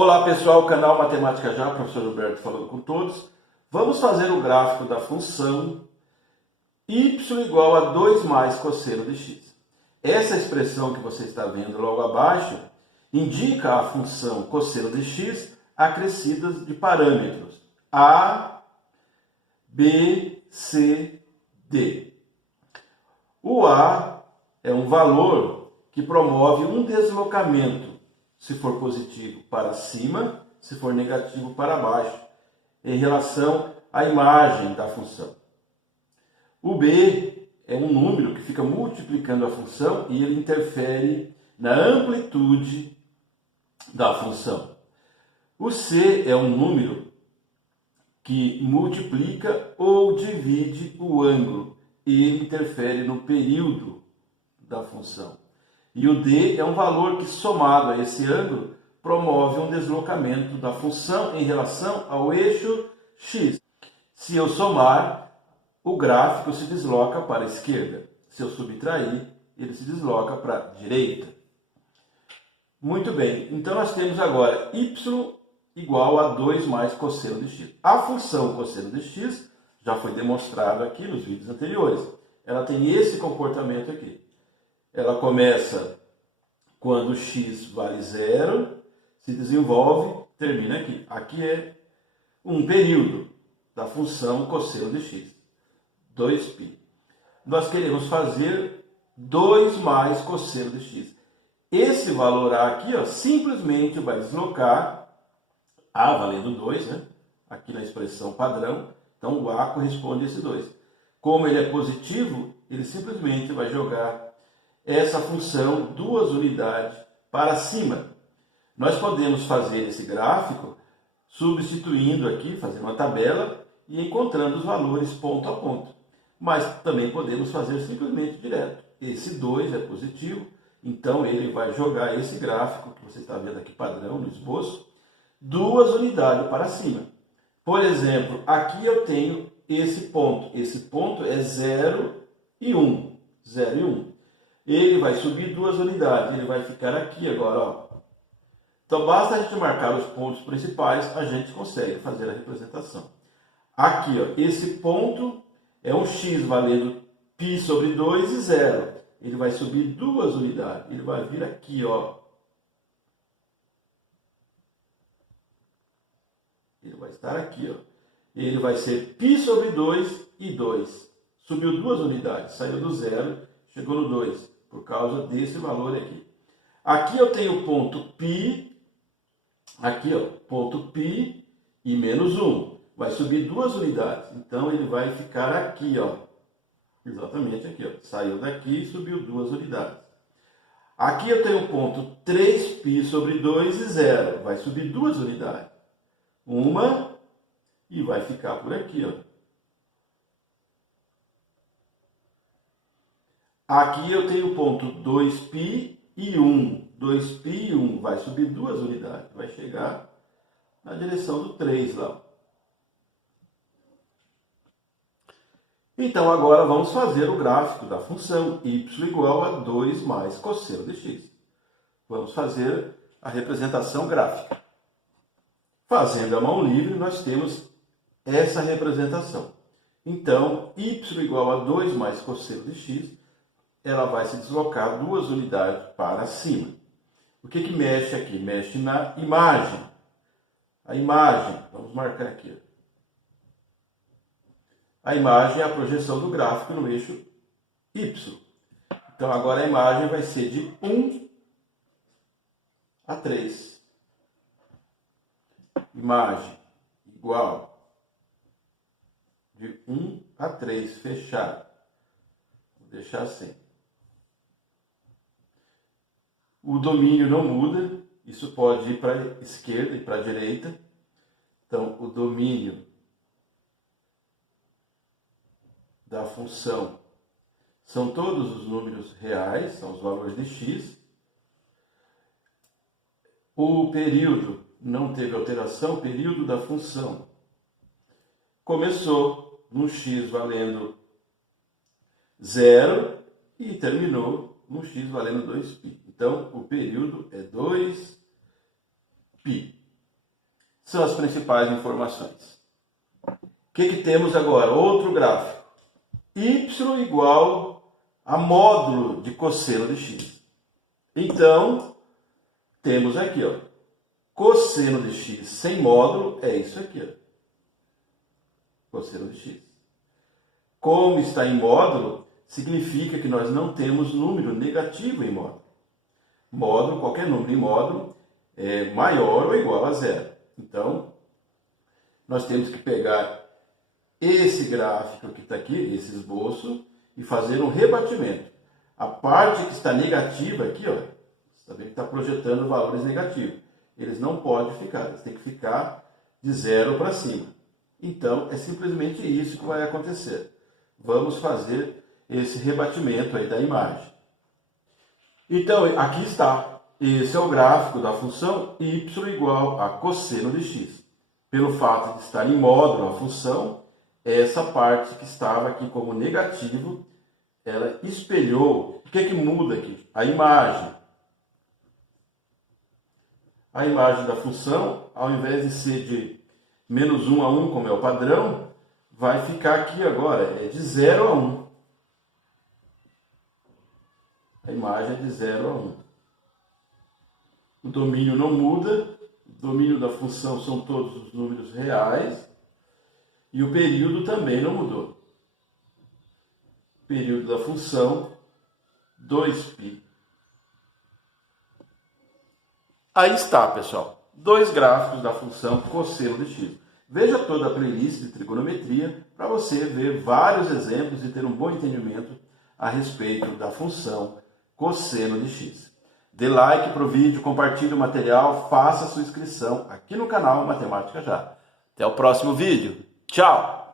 Olá pessoal, canal Matemática Já, professor Roberto falando com todos. Vamos fazer o gráfico da função y igual a 2 mais cosseno de x. Essa expressão que você está vendo logo abaixo indica a função cosseno de x acrescida de parâmetros a, b, c, d. O a é um valor que promove um deslocamento, se for positivo, para cima, se for negativo, para baixo, em relação à imagem da função. O b é um número que fica multiplicando a função e ele interfere na amplitude da função. O c é um número que multiplica ou divide o ângulo e ele interfere no período da função. E o d é um valor que, somado a esse ângulo, promove um deslocamento da função em relação ao eixo x. Se eu somar, o gráfico se desloca para a esquerda. Se eu subtrair, ele se desloca para a direita. Muito bem, então nós temos agora y igual a 2 mais cosseno de x. A função cosseno de x já foi demonstrado aqui nos vídeos anteriores. Ela tem esse comportamento aqui. Ela começa quando x vale 0, se desenvolve, termina aqui. Aqui é um período da função cosseno de x, 2π. Nós queremos fazer 2 mais cosseno de x. Esse valor a aqui, ó, simplesmente vai deslocar a valendo 2, né? Aqui na expressão padrão. Então o a corresponde a esse 2. Como ele é positivo, ele simplesmente vai jogar essa função 2 unidades para cima. Nós podemos fazer esse gráfico substituindo aqui, fazendo uma tabela e encontrando os valores ponto a ponto. Mas também podemos fazer simplesmente direto. Esse 2 é positivo, então ele vai jogar esse gráfico que você está vendo aqui padrão no esboço, 2 unidades para cima. Por exemplo, aqui eu tenho esse ponto. Esse ponto é 0 e 1. 0 e 1. Ele vai subir 2 unidades. Ele vai ficar aqui agora, ó. Então, basta a gente marcar os pontos principais, a gente consegue fazer a representação. Aqui, ó, esse ponto é um x valendo π sobre 2 e 0. Ele vai subir 2 unidades. Ele vai vir aqui, ó. Ele vai estar aqui, ó. Ele vai ser π sobre 2 e 2. Subiu 2 unidades, saiu do 0, chegou no 2, por causa desse valor aqui. Aqui eu tenho o ponto π, aqui, ó, ponto π e menos 1. Vai subir 2 unidades, então ele vai ficar aqui, ó. Exatamente aqui, ó. Saiu daqui e subiu 2 unidades. Aqui eu tenho o ponto 3π sobre 2 e 0. Vai subir 2 unidades. Uma e vai ficar por aqui, ó. Aqui eu tenho o ponto 2π e 1. 2π e 1 vai subir 2 unidades. Vai chegar na direção do 3 lá. Então agora vamos fazer o gráfico da função y igual a 2 mais cosseno de x. Vamos fazer a representação gráfica. Fazendo a mão livre, nós temos essa representação. Então, y igual a 2 mais cosseno de x, ela vai se deslocar 2 unidades para cima. O que mexe aqui? Mexe na imagem. A imagem, vamos marcar aqui. A imagem é a projeção do gráfico no eixo y. Então, agora a imagem vai ser de 1 a 3. Imagem igual de 1 a 3, fechado. Vou deixar assim. O domínio não muda, isso pode ir para a esquerda e para a direita. Então, o domínio da função são todos os números reais, são os valores de x. O período não teve alteração, o período da função começou no x valendo 0 e terminou no x valendo 2π. Então, o período é 2π. são as principais informações. O que temos agora? Outro gráfico. Y igual a módulo de cosseno de x. Então, temos aqui, ó, cosseno de x sem módulo é isso aqui, ó, cosseno de x. Como está em módulo, significa que nós não temos número negativo em módulo. Módulo, qualquer número em módulo, é maior ou igual a zero. Então, nós temos que pegar esse gráfico que está aqui, esse esboço, e fazer um rebatimento. A parte que está negativa aqui, ó, você está vendo que está projetando valores negativos. Eles não podem ficar, eles têm que ficar de 0 para cima. Então, é simplesmente isso que vai acontecer. Vamos fazer esse rebatimento aí da imagem. Então, aqui está. Esse é o gráfico da função y igual a cosseno de x. Pelo fato de estar em módulo a função, essa parte que estava aqui como negativo, ela espelhou. O que muda aqui? A imagem. A imagem da função, ao invés de ser de menos 1 a 1, como é o padrão, vai ficar aqui agora, é de 0 a 1. A imagem é de 0 a 1. O domínio não muda, o domínio da função são todos os números reais, e o período também não mudou. O período da função, 2π. Aí está, pessoal, dois gráficos da função cosseno de x. Veja toda a playlist de trigonometria para você ver vários exemplos e ter um bom entendimento a respeito da função cosseno de x. Dê like para o vídeo, compartilhe o material, faça sua inscrição aqui no canal Matemática Já. Até o próximo vídeo. Tchau!